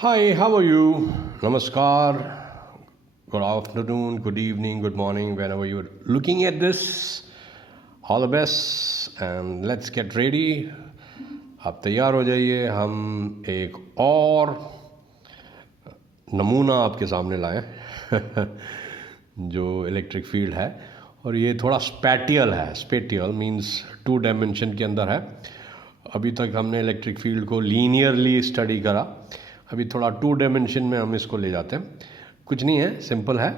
Hi, how are you? Namaskar. Good afternoon, good evening, good morning, whenever you're looking at this. All the best and let's get ready. आप तैयार हो जाइए. हम एक और नमूना आपके सामने लाए जो इलेक्ट्रिक फील्ड है और ये थोड़ा स्पैटियल है. स्पेटियल मींस 2 डायमेंशन के अंदर है. अभी तक हमने इलेक्ट्रिक फील्ड को लीनियरली स्टडी करा. अभी थोड़ा 2 डायमेंशन में हम इसको ले जाते हैं. कुछ नहीं है, सिंपल है.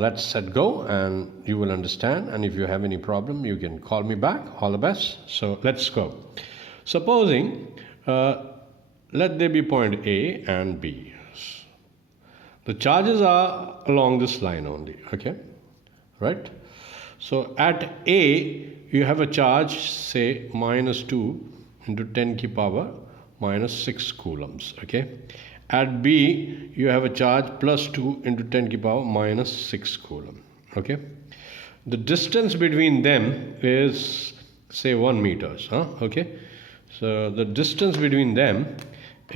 Let's set go and you will understand, and if you have any problem you can call me back. All the best. So let's go. Supposing let there be point A and B. The charges are along this line only, okay? Right? So at A you have a charge, say -2 into 10 की power -6 coulombs, okay? At B you have a charge +2 into 10 की power -6 coulomb, okay? The distance between them is say 1 meters, okay? So the distance between them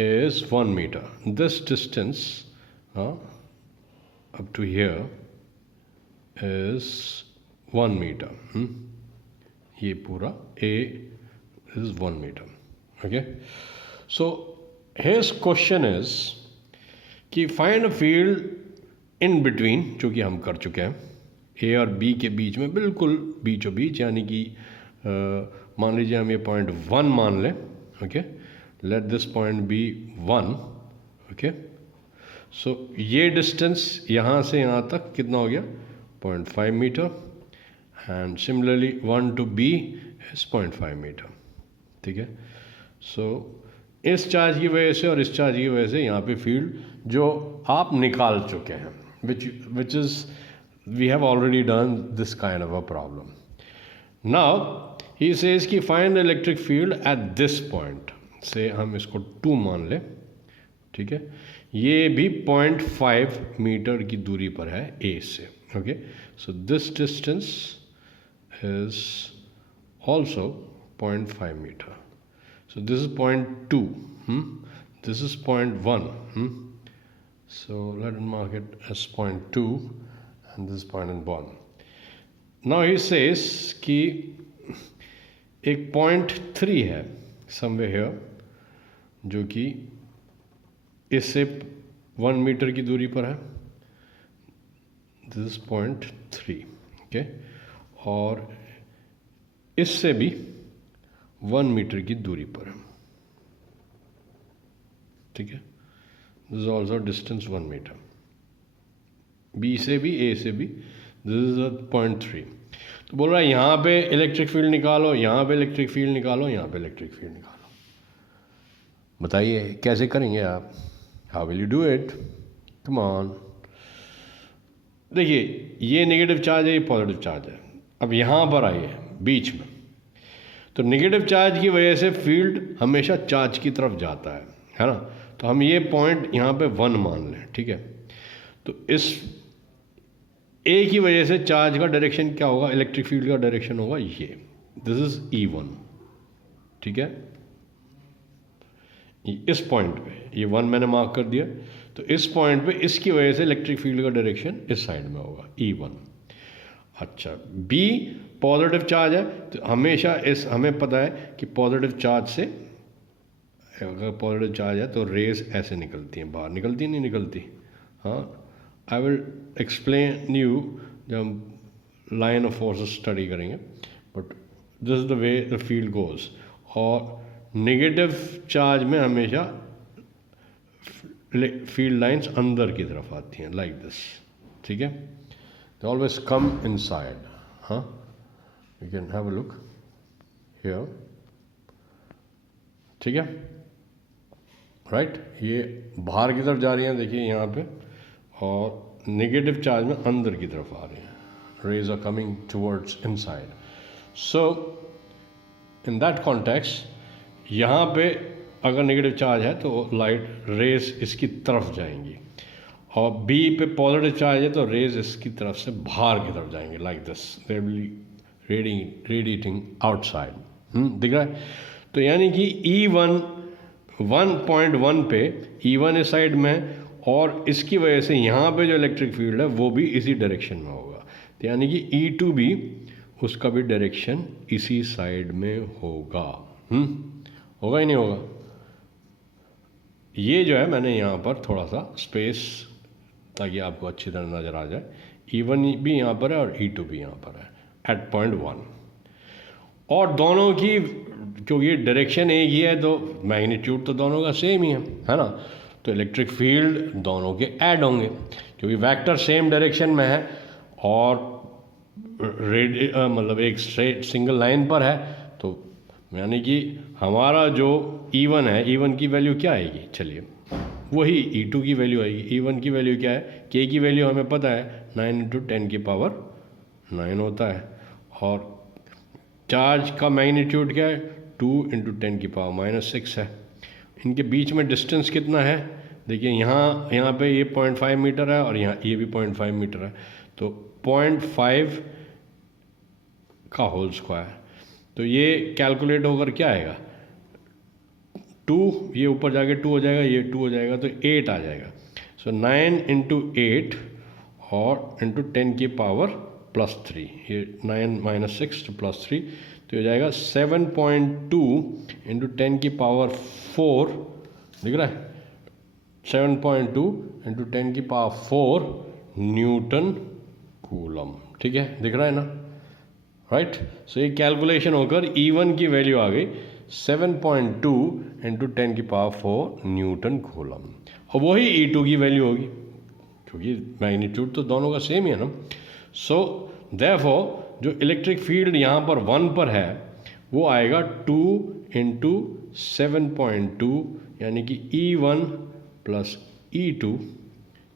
is 1 meter. This distance up to here is 1 meter. ये पूरा A is 1 meter. Okay. So his question is कि find a field in between, जो कि हम कर चुके हैं. A और B के बीच में बिल्कुल बीचों बीच, यानी कि मान लीजिए हम ये पॉइंट 1 मान लें. Okay, let this point be 1. Okay, so ये डिस्टेंस यहाँ से यहाँ तक कितना हो गया? 0.5 metre. And similarly 1 to B is 0.5 metre. ठीक है. सो इस चार्ज की वजह से और इस चार्ज की वजह से यहाँ पे फील्ड जो आप निकाल चुके हैं, which is we have already done this kind of a problem. Now he says कि find electric field at this point. से हम इसको 2 मान लें. ठीक है. ये भी 0.5 मीटर की दूरी पर है ए से. Okay, so this distance is also 0.5 metre. So this is 0.2. This is 0.1. So let mark it as 0.2 and this 0.1. Now he says कि एक 0.3 है समवेयर हियर, जो कि इससे 1 मीटर की दूरी पर है. This is 0.3. ओके, और इससे भी 1 मीटर की दूरी पर है. ठीक है. This is also distance 1 metre. B से भी ए से भी दिस इज 0.3. तो बोल रहा है यहाँ पे इलेक्ट्रिक फील्ड निकालो, यहाँ पे इलेक्ट्रिक फील्ड निकालो, यहाँ पे इलेक्ट्रिक फील्ड निकालो. बताइए कैसे करेंगे आप? How will you do it? Come on. देखिए, ये नेगेटिव चार्ज है, ये पॉजिटिव चार्ज है. अब यहाँ पर आइए बीच में. तो नेगेटिव चार्ज की वजह से फील्ड हमेशा चार्ज की तरफ जाता है ना. तो हम ये पॉइंट यहाँ पे 1 मान लें. ठीक है. तो इस ए की वजह से चार्ज का डायरेक्शन क्या होगा? इलेक्ट्रिक फील्ड का डायरेक्शन होगा ये. This is E1. ठीक है. इस पॉइंट पे ये 1 मैंने मार्क कर दिया. तो इस पॉइंट पे इसकी वजह से इलेक्ट्रिक फील्ड का डायरेक्शन इस साइड में होगा, E1. अच्छा, B पॉजिटिव चार्ज है. तो हमेशा हमें पता है कि पॉजिटिव चार्ज से, अगर पॉजिटिव चार्ज है तो रेज ऐसे निकलती हैं बाहर. निकलती नहीं निकलती? हाँ, आई विल एक्सप्लेन यू जब हम लाइन ऑफ फोर्सेस स्टडी करेंगे. But this is the way the field goes. और नेगेटिव चार्ज में हमेशा फील्ड लाइंस अंदर की तरफ आती हैं, लाइक दिस. ठीक है. They always come inside. हाँ, you can have a look here. ठीक है. राइट, ये बाहर की तरफ जा रही हैं, देखिए यहाँ पे. और नेगेटिव चार्ज में अंदर की तरफ आ रही हैं. Rays are coming towards inside. So in that context यहाँ पे अगर नेगेटिव चार्ज है तो लाइट रेज इसकी तरफ जाएंगी, और बी पे पॉजिटिव चार्ज है तो रेज इसकी तरफ से बाहर की तरफ जाएंगे, like this. They will be radiating outside. दिख रहा है? तो यानी कि E1 1.1 पे E1 इस साइड में, और इसकी वजह से यहाँ पे जो इलेक्ट्रिक फील्ड है वो भी इसी डायरेक्शन में होगा, तो यानी कि E2 भी, उसका भी डायरेक्शन इसी साइड में होगा। होगा ही नहीं होगा? ये जो है मैंने यहाँ पर थोड़ा सा स्पेस, ताकि आपको अच्छी तरह नज़र आ जाए, E1 भी यहाँ पर है और E2 भी यहाँ पर है एट पॉइंट 1, और दोनों की क्योंकि डायरेक्शन एक ही है तो मैग्नीट्यूड तो दोनों का सेम ही है ना, तो इलेक्ट्रिक फील्ड दोनों के ऐड होंगे क्योंकि वेक्टर सेम डायरेक्शन में है और मतलब एक स्ट्रेट सिंगल लाइन पर है, तो यानी कि हमारा जो E1 है, E1 की वैल्यू क्या आएगी, चलिए वही E2 की वैल्यू आएगी। E1 की वैल्यू क्या है, K की वैल्यू हमें पता है 9 इंटू 10 की पावर 9 होता है, और चार्ज का मैग्नीट्यूड क्या है 2 इंटू 10 की पावर -6 है। इनके बीच में डिस्टेंस कितना है, देखिए यहाँ पे ये 0.5 मीटर है और यहाँ ये भी 0.5 मीटर है, तो 0.5 का होल स्क्वायर, तो ये कैलकुलेट होकर क्या आएगा 2, ये ऊपर जाके 2 हो जाएगा, ये 2 हो जाएगा, तो 8 आ जाएगा। सो 9 इंटू 8 और इंटू 10 की पावर +3, ये 9 - 6 तो +3, तो हो जाएगा 7.2 इंटू 10 की पावर 4, दिख रहा है 7.2 इंटू 10 की पावर 4 न्यूटन कूलम, ठीक है, दिख रहा है ना, राइट। सो ये कैलकुलेशन होकर E1 की वैल्यू आ गई 7.2 इंटू 10 की पावर 4 न्यूटन कूलम, और वही E2 की वैल्यू होगी क्योंकि मैग्नीट्यूड तो दोनों का सेम ही है ना। सो देयरफॉर जो इलेक्ट्रिक फील्ड यहाँ पर 1 पर है वो आएगा 2 इंटू 7.2, यानी कि E1 प्लस E2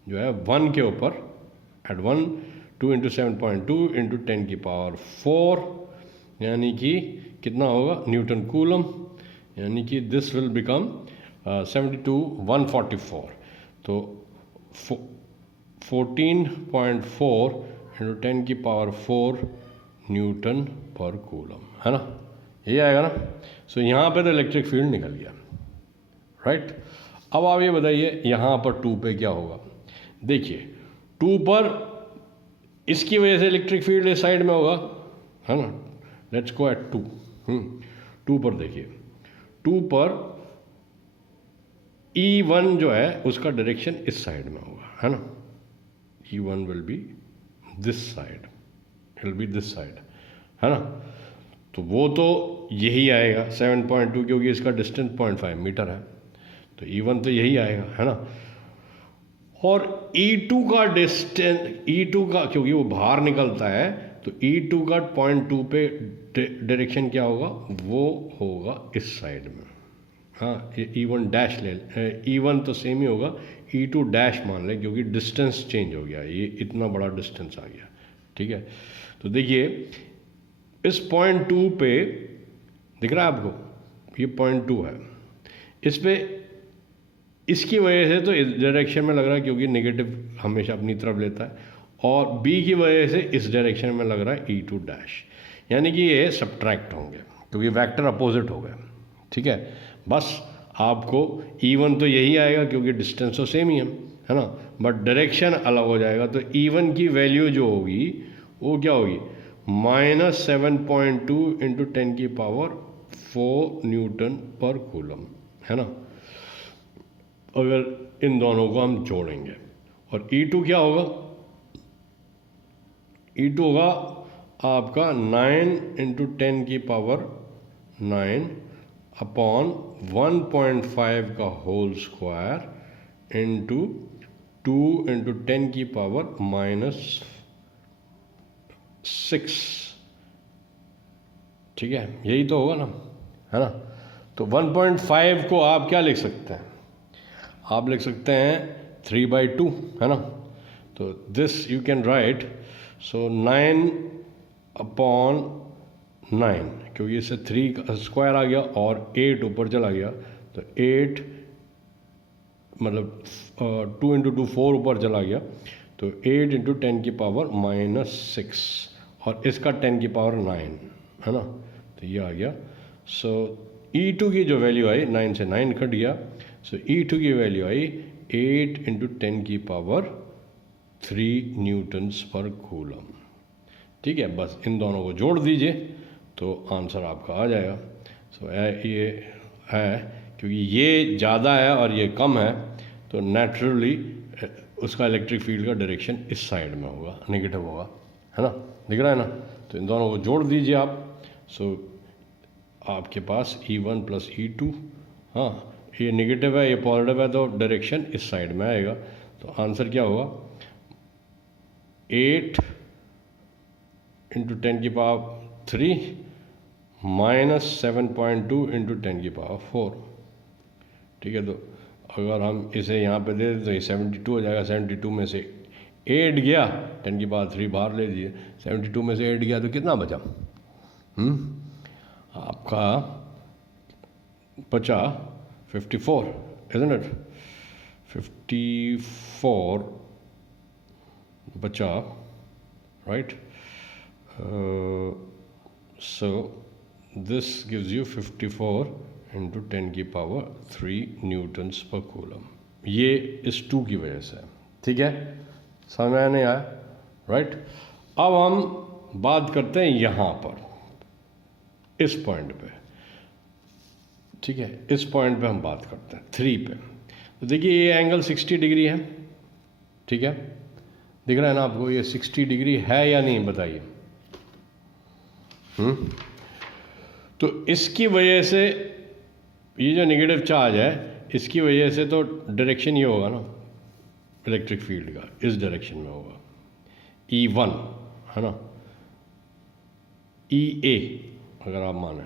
जो है 1 के ऊपर एट 1, 2 इंटू 7.2 इंटू 10 की पावर 4, यानी कि कितना होगा न्यूटन कूलम, यानी कि दिस विल बिकम 72,144, तो 14.4 इंटू 10 की पावर 4 न्यूटन पर कूलम, है ना, ये आएगा ना। सो यहाँ पे तो इलेक्ट्रिक फील्ड निकल गया, राइट। अब आप ये बताइए यहाँ पर 2 पे क्या होगा, देखिए 2 पर इसकी वजह से इलेक्ट्रिक फील्ड इस साइड में होगा, है ना, लेट्स गो एट 2। 2 पर देखिए, 2 पर E1 जो है उसका डायरेक्शन इस साइड में होगा, है ना, E1 will be this side, will be this side, है ना, तो वो तो यही आएगा 7.2 क्योंकि इसका डिस्टेंस 0.5 मीटर है, तो E1 तो यही आएगा, है ना। और E2 का डिस्टेंस, E2 का क्योंकि वो बाहर निकलता है, तो E2 का 0.2 पे डायरेक्शन क्या होगा, वो होगा इस साइड में, हाँ, ये E1 डैश ले, E1 तो सेम ही होगा, E2 डैश मान लें क्योंकि डिस्टेंस चेंज हो गया, ये इतना बड़ा डिस्टेंस आ गया, ठीक है। तो देखिए इस 0.2 पे दिख रहा है आपको, ये 0.2 है, इस पे इसकी वजह से तो इस डायरेक्शन में लग रहा है क्योंकि नेगेटिव हमेशा अपनी तरफ लेता है, और B की वजह से इस डायरेक्शन में लग रहा है E2 डैश, यानी कि ये सब्ट्रैक्ट होंगे क्योंकि वेक्टर अपोजिट हो गए, ठीक है। बस आपको E1 तो यही आएगा क्योंकि डिस्टेंस तो सेम ही है ना, बट डायरेक्शन अलग हो जाएगा, तो E1 की वैल्यू जो होगी वो क्या होगी -7.2 इंटू 10 की पावर 4 न्यूटन पर कूलम, है ना, अगर इन दोनों को हम जोड़ेंगे। और E2 क्या होगा, E2 होगा आपका 9 इंटू 10 की पावर 9 अपॉन 1.5 का होल स्क्वायर इंटू 2 इंटू 10 की पावर -6, ठीक है, यही तो होगा ना, है ना। तो 1.5 को आप क्या लिख सकते हैं, आप लिख सकते हैं 3/2, है ना, तो this you can write, so 9 upon 9 क्योंकि इससे 3 का स्क्वायर आ गया और 8 ऊपर चला गया, तो 8 मतलब 2 इंटू 2 4 ऊपर चला गया, तो 8 इंटू 10 की पावर -6 और इसका 10 की पावर 9, है ना, तो ये आ गया। सो E2 की जो वैल्यू आई, 9 से 9 कट गया, सो E2 की वैल्यू आई 8 × 10⁻³ न्यूटन्स पर कूलम। ठीक है, बस इन दोनों को जोड़ दीजिए तो आंसर आपका आ जाएगा। सो ये है, क्योंकि ये ज़्यादा है और ये कम है, तो नेचुरली उसका इलेक्ट्रिक फील्ड का डायरेक्शन इस साइड में होगा, नेगेटिव होगा, है ना, दिख रहा है ना। तो इन दोनों को जोड़ दीजिए आप। सो आपके पास E1 + E2, हाँ ये नेगेटिव है, ये पॉजिटिव है, तो डायरेक्शन इस साइड में आएगा। तो आंसर क्या होगा, 8 × 10⁻³ - 7.2 × 10⁻⁴। ठीक है, तो अगर हम इसे यहाँ पे दे दें तो ये 72 हो जाएगा। 72 में से 8 गया, 10⁻³ बाहर ले लीजिए, 72 में से 8 गया तो कितना बचा, आपका बचा 54, isn't it? 54 बचा, right. So this gives you 54 × 10⁻³ Newton's पर कूलम। ये इस 2 की वजह से, ठीक है, समझ में नहीं आया, राइट। अब हम बात करते हैं यहाँ पर, इस पॉइंट पे, ठीक है, इस पॉइंट पे हम बात करते हैं 3 पे। तो देखिए ये एंगल 60 डिग्री है, ठीक है, दिख रहा है ना आपको, ये 60 डिग्री है या नहीं बताइए। तो इसकी वजह से ये जो नेगेटिव चार्ज है, इसकी वजह से तो डायरेक्शन ये होगा ना इलेक्ट्रिक फील्ड का, इस डायरेक्शन में होगा, E1 है ना, EA अगर आप माने,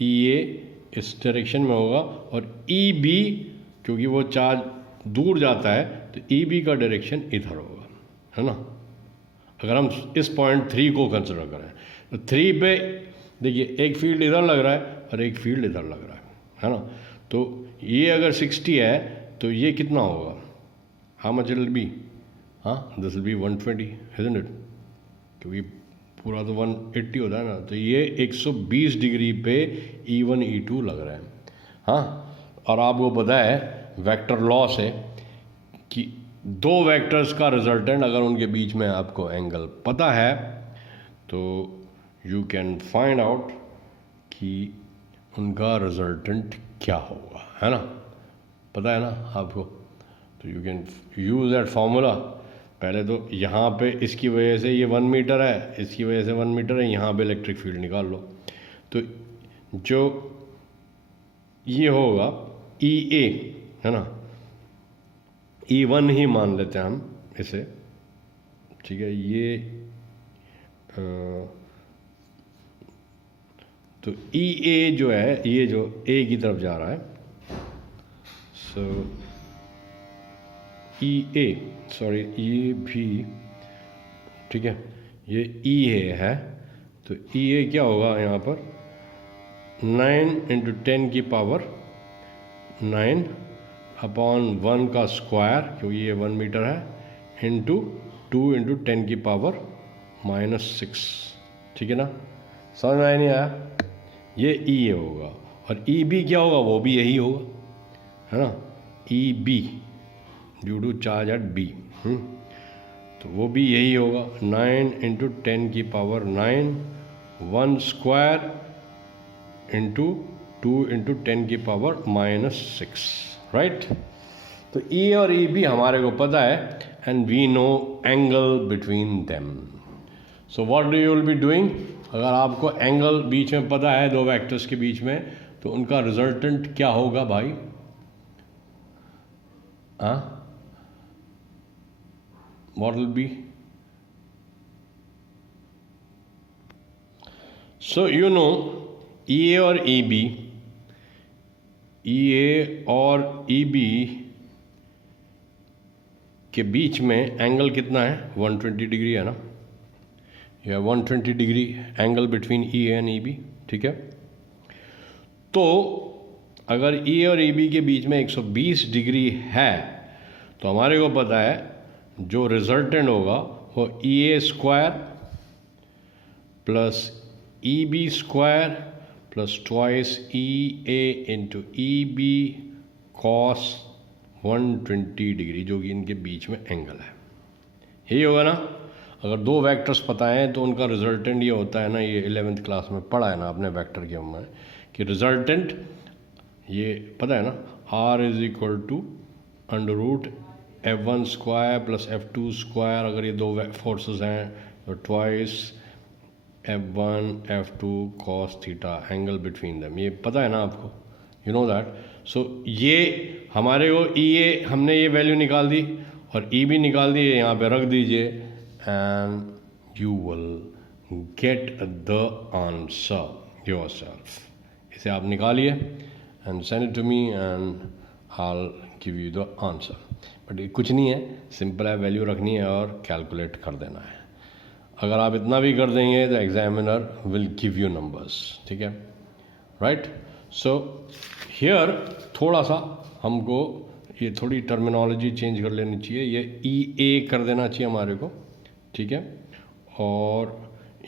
EA इस डायरेक्शन में होगा, और EB क्योंकि वो चार्ज दूर जाता है तो EB का डायरेक्शन इधर होगा, है ना। अगर हम इस पॉइंट 3 को कंसिडर करें तो 3 पे देखिए एक फील्ड इधर लग रहा है और एक फील्ड इधर लग रहा है ना। तो ये अगर 60 है तो ये कितना होगा, हाउ मच विल बी, हाँ this will be 120, isn't it? क्योंकि पूरा तो 180 होता है ना, तो ये 120 डिग्री पे E1 E2 लग रहा है, हाँ। और आपको पता है वेक्टर लॉ से कि 2 वेक्टर्स का रिजल्टेंट अगर उनके बीच में आपको एंगल पता है तो यू कैन फाइंड आउट कि उनका रिजल्टेंट क्या होगा, है ना, पता है ना आपको। तो you can use that formula. पहले तो यहाँ पे इसकी वजह से ये 1 मीटर है, इसकी वजह से 1 मीटर है, यहाँ पे इलेक्ट्रिक फील्ड निकाल लो। तो जो ये होगा EA, है ना, E1 ही मान लेते हैं हम इसे, ठीक है। ये तो EA जो है, ये जो A की तरफ जा रहा है, सो EA, सॉरी ये भी, ठीक है, ये EA है। तो EA क्या होगा यहाँ पर, 9 × 10⁻⁹/1 का स्क्वायर, क्योंकि ये 1 मीटर है, इंटू 2 × 10⁻⁻6, ठीक है ना। समझ में आया नहीं आया, ये EA होगा। और EB क्या होगा, वो भी यही होगा, है ना, EB due to charge at B, तो वो भी यही होगा, 9 × 10⁻⁹ 1 स्क्वायर इंटू 2 × 10⁻⁻6, राइट। तो E और EB हमारे को पता है, and we know angle between them. So what do you will be doing, अगर आपको एंगल बीच में पता है 2 वेक्टर्स के बीच में, तो उनका रिजल्टेंट क्या होगा भाई, हाँ, what will be. So you know EA और EB, EA और EB के बीच में एंगल कितना है, 120 डिग्री है ना, या 120 degree angle between EA and EB, ठीक है। तो अगर EA और EB के बीच में 120 डिग्री है तो हमारे को पता है जो रिजल्टेंट होगा वो EA² + EB² plus twice EA into EB cos 120 degree, जो कि इनके बीच में एंगल है। यही होगा ना। अगर दो वेक्टर्स पता है तो उनका रिजल्टेंट ये होता है ना, ये 11th क्लास में पढ़ा है ना आपने वेक्टर के में, कि रिजल्टेंट ये पता है ना, R is equal to under root F1 square plus F2 square. अगर ये दो फोर्सेस हैं तो twice F1 F2 cos theta, angle between them, ये पता है ना आपको, यू नो दैट। सो ये हमारे को EA हमने ये वैल्यू निकाल दी और EB निकाल दी, यहाँ पे रख दीजिए and you will get the answer yourself। इसे आप निकालिए and send it to me and I'll give you the answer। But ये कुछ नहीं है, सिंपल है, वैल्यू रखनी है और कैलकुलेट कर देना है। अगर आप इतना भी कर देंगे तो examiner will give you numbers, ठीक है, राइट। सो हियर थोड़ा सा हमको ये थोड़ी टर्मिनोलॉजी चेंज कर लेनी चाहिए, ये EA कर देना चाहिए हमारे को, ठीक है, और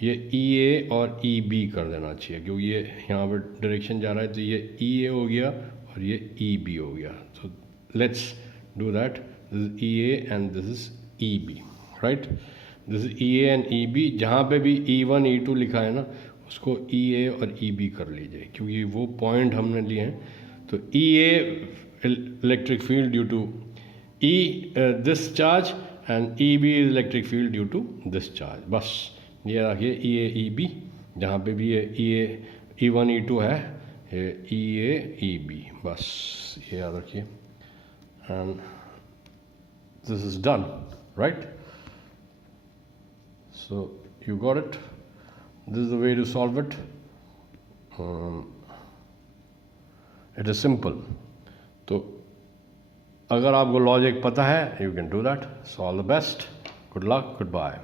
ये EA और EB कर देना चाहिए, क्योंकि ये यहाँ पर डायरेक्शन जा रहा है, तो ये EA हो गया और ये EB हो गया। तो let's do that. This is EA and this is EB, right. This is EA and EB। जहाँ पे भी E1 E2 लिखा है ना, उसको EA और EB कर लीजिए, क्योंकि वो पॉइंट हमने लिए हैं। तो EA electric field due to this charge and EB is electric field due to this charge. बस ये रखिए EA EB, जहाँ पे भी ये EA E1 E2 है, ये EA EB, बस ये याद रखिए। And this is done, right. So you got it. This is the way to solve it. It is simple. तो अगर आपको लॉजिक पता है, you can do that. So all the best. Good luck. Goodbye.